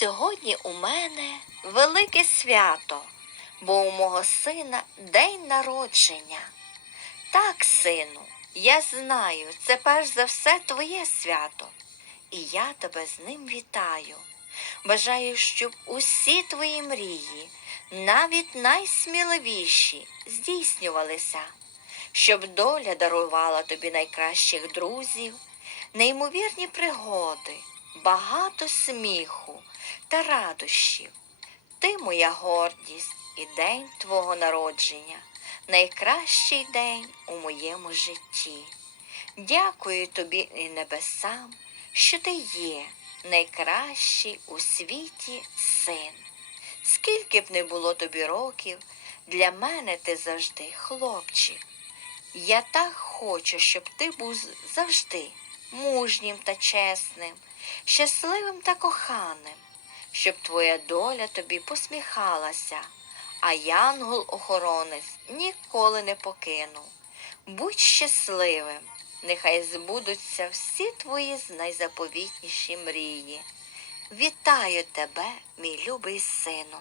Сьогодні у мене велике свято, бо у мого сина день народження. Так, сину, я знаю, це перш за все твоє свято, і я тебе з ним вітаю. Бажаю, щоб усі твої мрії, навіть найсміливіші, здійснювалися, щоб доля дарувала тобі найкращих друзів, неймовірні пригоди, багато сміху та радощів. Ти моя гордість і день твого народження, найкращий день у моєму житті. Дякую тобі і небесам, що ти є найкращий у світі син. Скільки б не було тобі років, для мене ти завжди хлопчик. Я так хочу, щоб ти був завжди мужнім та чесним, щасливим та коханим, щоб твоя доля тобі посміхалася, а янгол-охоронець ніколи не покинув. Будь щасливим, нехай збудуться всі твої найзаповітніші мрії. Вітаю тебе, мій любий сину.